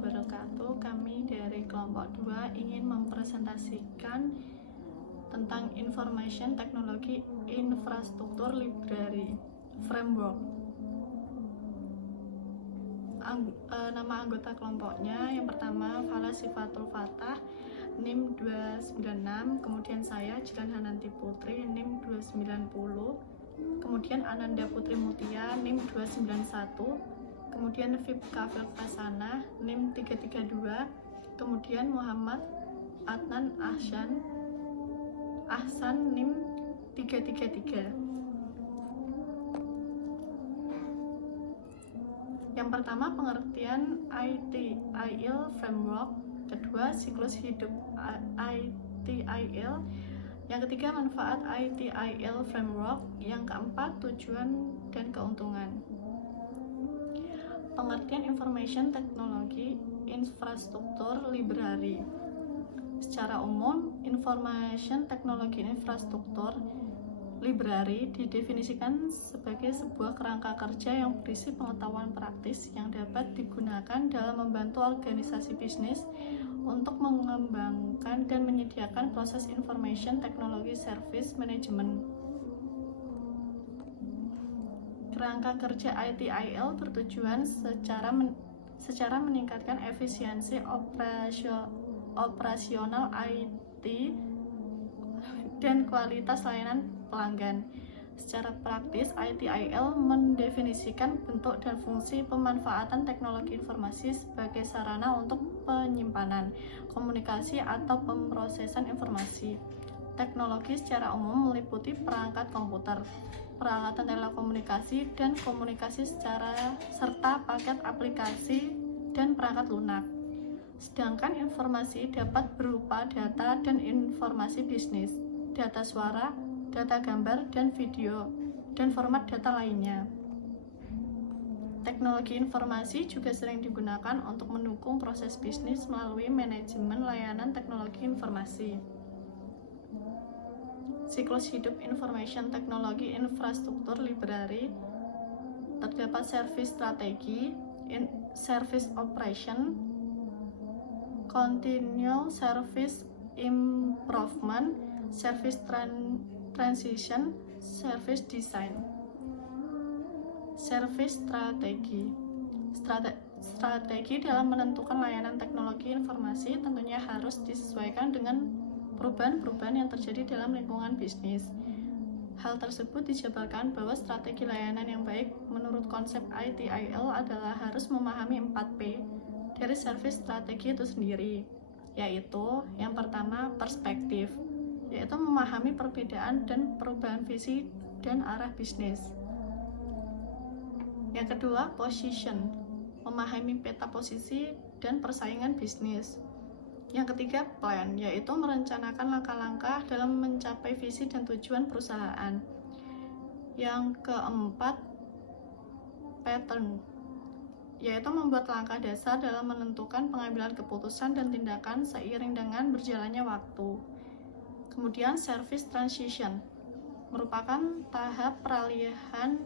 wabarakatuh. Kami dari kelompok 2 ingin mempresentasikan tentang Information Technology Infrastructure Library Framework. Nama anggota kelompoknya yang pertama Fala Sifatul Fatah, NIM 296, kemudian saya Jilan Hananti Putri, NIM 290, kemudian Ananda Putri Mutia, NIM 291, kemudian Vip Kafil Fasana, NIM 332, kemudian Muhammad Adnan Ahsan, NIM 333. Yang pertama, pengertian ITIL Framework. Kedua, siklus hidup ITIL. Yang ketiga, manfaat ITIL Framework. Yang keempat, tujuan dan keuntungan. Pengertian Information Technology Infrastructure Library. Secara umum, Information Technology Infrastructure Library didefinisikan sebagai sebuah kerangka kerja yang berisi pengetahuan praktis yang dapat digunakan dalam membantu organisasi bisnis untuk mengembangkan dan menyediakan proses Information Technology Service Management. Kerangka kerja ITIL bertujuan secara meningkatkan efisiensi operasional IT dan kualitas layanan pelanggan. Secara praktis, ITIL mendefinisikan bentuk dan fungsi pemanfaatan teknologi informasi sebagai sarana untuk penyimpanan, komunikasi, atau pemrosesan informasi. Teknologi secara umum meliputi perangkat komputer, peralatan telekomunikasi dan komunikasi serta paket aplikasi dan perangkat lunak. Sedangkan informasi dapat berupa data dan informasi bisnis, data suara, data gambar dan video, dan format data lainnya. Teknologi informasi juga sering digunakan untuk mendukung proses bisnis melalui manajemen layanan teknologi informasi. Siklus hidup Information Technology Infrastructure Library terdapat service strategi, service operation, continual service improvement, service transition, service design. Service strategi dalam menentukan layanan teknologi informasi tentunya harus disesuaikan dengan perubahan-perubahan yang terjadi dalam lingkungan bisnis. Hal tersebut dijabarkan bahwa strategi layanan yang baik menurut konsep ITIL adalah harus memahami 4P dari service strategi itu sendiri, yaitu yang pertama perspektif, yaitu memahami perbedaan dan perubahan visi dan arah bisnis. Yang kedua, position, memahami peta posisi dan persaingan bisnis. Yang ketiga, plan, yaitu merencanakan langkah-langkah dalam mencapai visi dan tujuan perusahaan. Yang keempat, pattern, yaitu membuat langkah dasar dalam menentukan pengambilan keputusan dan tindakan seiring dengan berjalannya waktu. Kemudian service transition merupakan tahap peralihan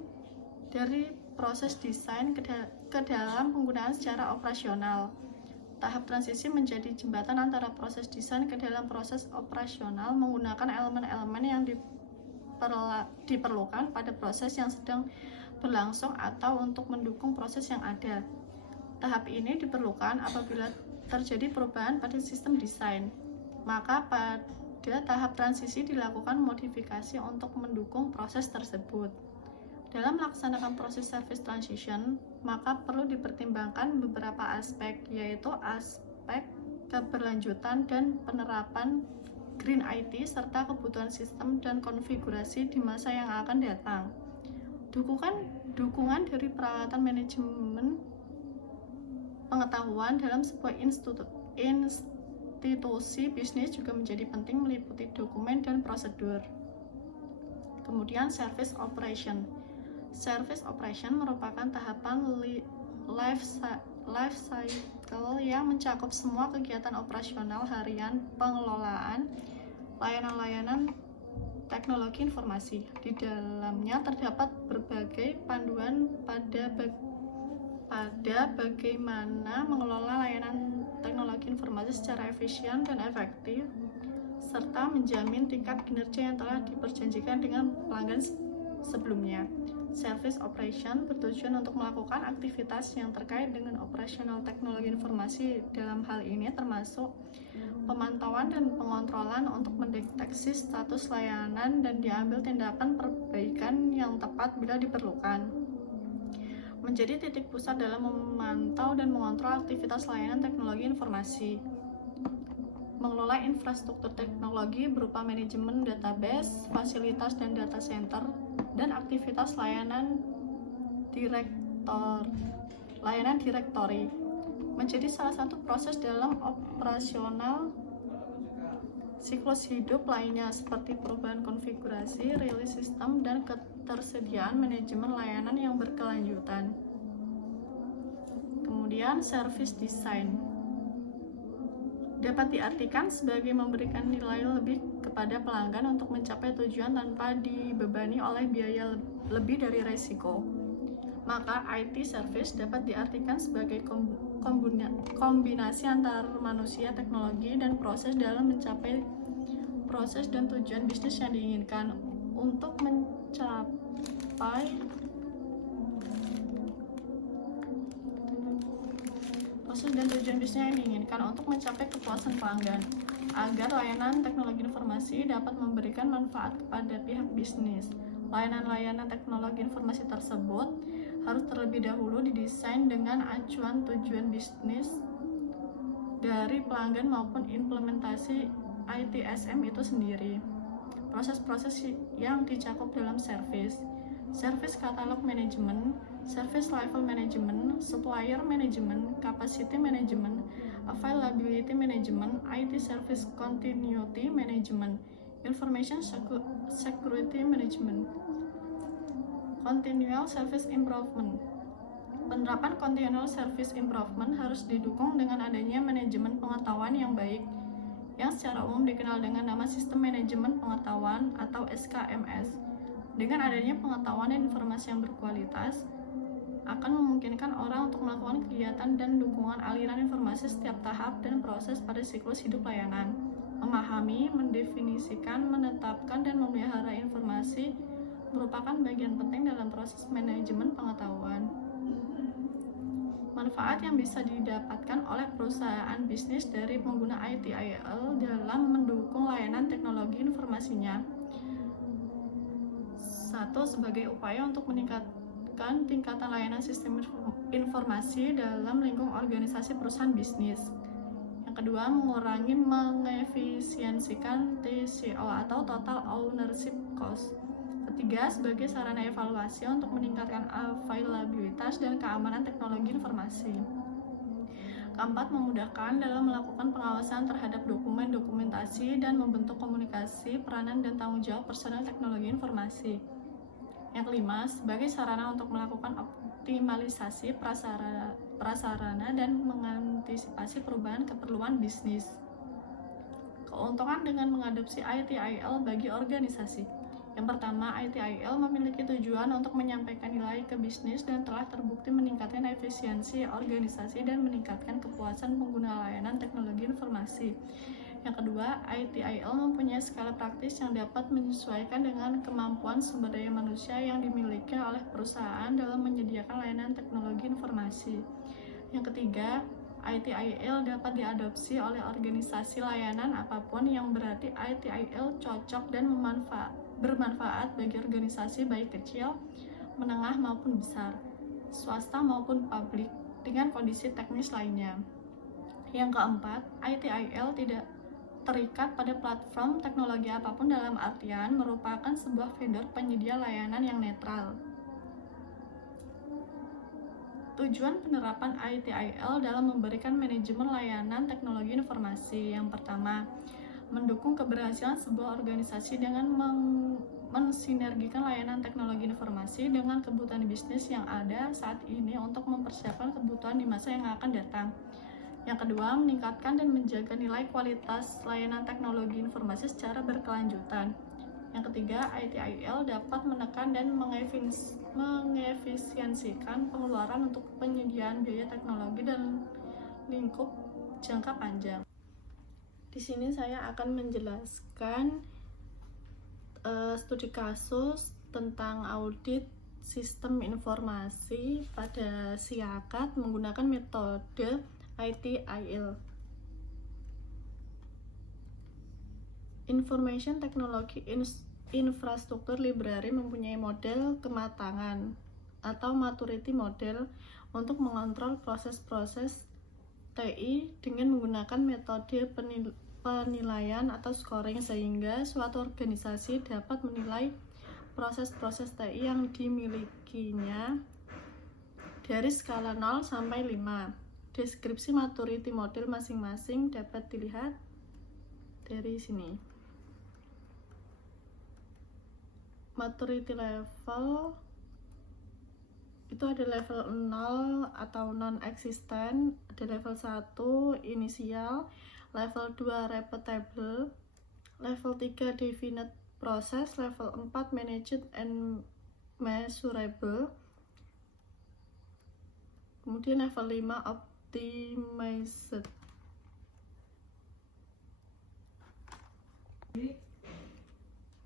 dari proses desain ke dalam penggunaan secara operasional. Tahap transisi menjadi jembatan antara proses desain ke dalam proses operasional menggunakan elemen-elemen yang diperlukan pada proses yang sedang berlangsung atau untuk mendukung proses yang ada. Tahap ini diperlukan apabila terjadi perubahan pada sistem desain. Maka pada tahap transisi dilakukan modifikasi untuk mendukung proses tersebut. Dalam melaksanakan proses service transition, maka perlu dipertimbangkan beberapa aspek, yaitu aspek keberlanjutan dan penerapan Green IT serta kebutuhan sistem dan konfigurasi di masa yang akan datang. Dukungan dari peralatan manajemen pengetahuan dalam sebuah institusi bisnis juga menjadi penting, meliputi dokumen dan prosedur. Kemudian service operation. Service operation merupakan tahapan life cycle yang mencakup semua kegiatan operasional harian pengelolaan layanan-layanan teknologi informasi. Di dalamnya terdapat berbagai panduan pada bagaimana mengelola layanan teknologi informasi secara efisien dan efektif, serta menjamin tingkat kinerja yang telah diperjanjikan dengan pelanggan sebelumnya. Service operation bertujuan untuk melakukan aktivitas yang terkait dengan operasional teknologi informasi. Dalam hal ini termasuk pemantauan dan pengontrolan untuk mendeteksi status layanan dan diambil tindakan perbaikan yang tepat bila diperlukan. Menjadi titik pusat dalam memantau dan mengontrol aktivitas layanan teknologi informasi. Mengelola infrastruktur teknologi berupa manajemen database, fasilitas dan data center, dan aktivitas layanan direktori menjadi salah satu proses dalam operasional siklus hidup lainnya seperti perubahan konfigurasi, rilis sistem, dan ketersediaan manajemen layanan yang berkelanjutan. Kemudian service design dapat diartikan sebagai memberikan nilai lebih kepada pelanggan untuk mencapai tujuan tanpa dibebani oleh biaya lebih dari resiko. Maka IT service dapat diartikan sebagai kombinasi antara manusia, teknologi, dan proses dalam mencapai proses dan tujuan bisnis yang diinginkan. Untuk mencapai proses dan tujuan bisnis yang diinginkan untuk mencapai kepuasan pelanggan, agar layanan teknologi informasi dapat memberikan manfaat kepada pihak bisnis. Layanan-layanan teknologi informasi tersebut harus terlebih dahulu didesain dengan acuan tujuan bisnis dari pelanggan maupun implementasi ITSM itu sendiri. Proses-proses yang dicakup dalam service catalog management, service level management, supplier management, capacity management, availability management, IT service continuity management, information security management, continual service improvement. Penerapan continual service improvement harus didukung dengan adanya manajemen pengetahuan yang baik, yang secara umum dikenal dengan nama Sistem Manajemen Pengetahuan atau SKMS. Dengan adanya pengetahuan dan informasi yang berkualitas, akan memungkinkan orang untuk melakukan kegiatan dan dukungan aliran informasi setiap tahap dan proses pada siklus hidup layanan. Memahami, mendefinisikan, menetapkan, dan memelihara informasi merupakan bagian penting dalam proses manajemen pengetahuan. Manfaat yang bisa didapatkan oleh perusahaan bisnis dari pengguna ITIL dalam mendukung layanan teknologi informasinya. 1. Sebagai upaya untuk meningkatkan tingkatan layanan sistem informasi dalam lingkup organisasi perusahaan bisnis. Yang kedua, mengefisiensikan TCO atau Total Ownership Cost. Ketiga, sebagai sarana evaluasi untuk meningkatkan availabilitas dan keamanan teknologi informasi. Keempat, memudahkan dalam melakukan pengawasan terhadap dokumen, dokumentasi, dan membentuk komunikasi, peranan, dan tanggung jawab personel teknologi informasi. Yang kelima, sebagai sarana untuk melakukan optimalisasi prasarana dan mengantisipasi perubahan keperluan bisnis. Keuntungan dengan mengadopsi ITIL bagi organisasi. Yang pertama, ITIL memiliki tujuan untuk menyampaikan nilai ke bisnis dan telah terbukti meningkatkan efisiensi organisasi dan meningkatkan kepuasan pengguna layanan teknologi informasi. Yang kedua, ITIL mempunyai skala praktis yang dapat menyesuaikan dengan kemampuan sumber daya manusia yang dimiliki oleh perusahaan dalam menyediakan layanan teknologi informasi. Yang ketiga, ITIL dapat diadopsi oleh organisasi layanan apapun yang berarti ITIL cocok dan bermanfaat bagi organisasi baik kecil, menengah maupun besar, swasta maupun publik, dengan kondisi teknis lainnya. Yang keempat, ITIL tidak terikat pada platform teknologi apapun dalam artian merupakan sebuah vendor penyedia layanan yang netral. Tujuan penerapan ITIL dalam memberikan manajemen layanan teknologi informasi. Yang pertama, mendukung keberhasilan sebuah organisasi dengan mensinergikan layanan teknologi informasi dengan kebutuhan bisnis yang ada saat ini untuk mempersiapkan kebutuhan di masa yang akan datang. Yang kedua, meningkatkan dan menjaga nilai kualitas layanan teknologi informasi secara berkelanjutan. Yang ketiga, ITIL dapat menekan dan mengefisiensikan pengeluaran untuk penyediaan biaya teknologi dan lingkup jangka panjang. Di sini saya akan menjelaskan studi kasus tentang audit sistem informasi pada SIAKAT menggunakan metode ITIL. Information Technology Infrastructure Library mempunyai model kematangan atau maturity model untuk mengontrol proses-proses TI dengan menggunakan metode penilaian atau scoring, sehingga suatu organisasi dapat menilai proses-proses TI yang dimilikinya dari skala 0 sampai 5. Deskripsi maturity model masing-masing dapat dilihat dari sini. Maturity level itu ada level 0 atau non-existent, ada level 1 inisial, level 2 repeatable, level 3 definite process, level 4 managed and measurable, kemudian level 5 optimized.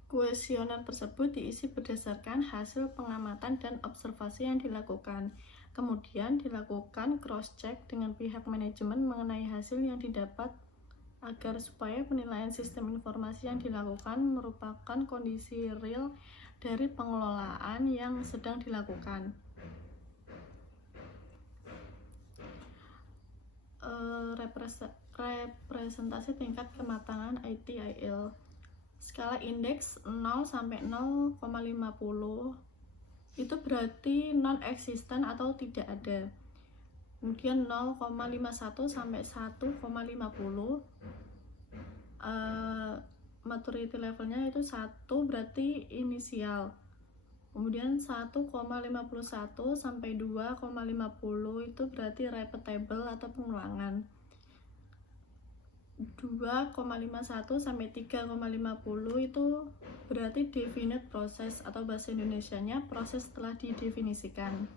Kuesioner tersebut diisi berdasarkan hasil pengamatan dan observasi yang dilakukan. Kemudian dilakukan cross-check dengan pihak manajemen mengenai hasil yang didapat agar supaya penilaian sistem informasi yang dilakukan merupakan kondisi real dari pengelolaan yang sedang dilakukan. Representasi tingkat kematangan ITIL. Skala indeks 0 sampai 0,50 itu berarti non-existent atau tidak ada. Kemudian 0,51 sampai 1,50 maturity levelnya itu 1 berarti inisial. Kemudian 1,51 sampai 2,50 itu berarti repeatable atau pengulangan. 2,51 sampai 3,50 itu berarti definite process atau bahasa Indonesianya proses telah didefinisikan.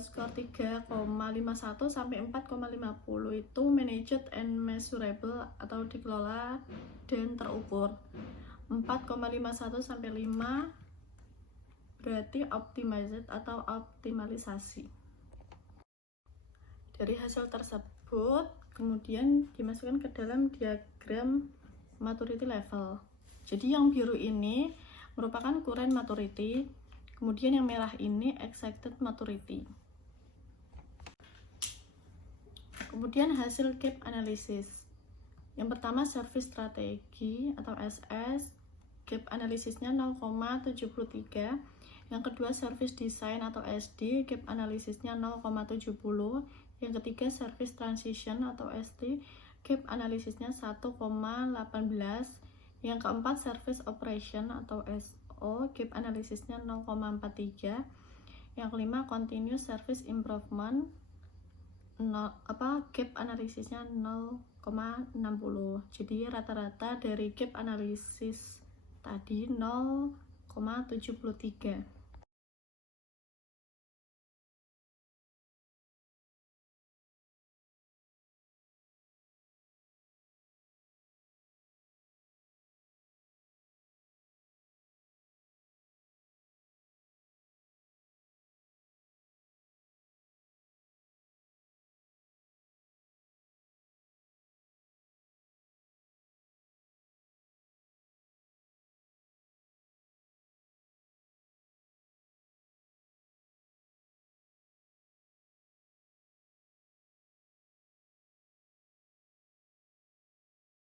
Skor 3,51 sampai 4,50 itu managed and measurable atau dikelola dan terukur. 4,51 sampai 5 berarti optimized atau optimalisasi. Dari hasil tersebut kemudian dimasukkan ke dalam diagram maturity level. Jadi yang biru ini merupakan current maturity, kemudian yang merah ini expected maturity. Kemudian hasil gap analysis. Yang pertama service strategi atau SS, gap analisisnya 0,73. Yang kedua service design atau SD, gap analisisnya 0,70. Yang ketiga service transition atau ST, gap analisisnya 1,18. Yang keempat service operation atau SO, gap analisisnya 0,43. Yang kelima continuous service improvement, gap analisisnya 0,60. Jadi rata-rata dari gap analisis tadi 0,73.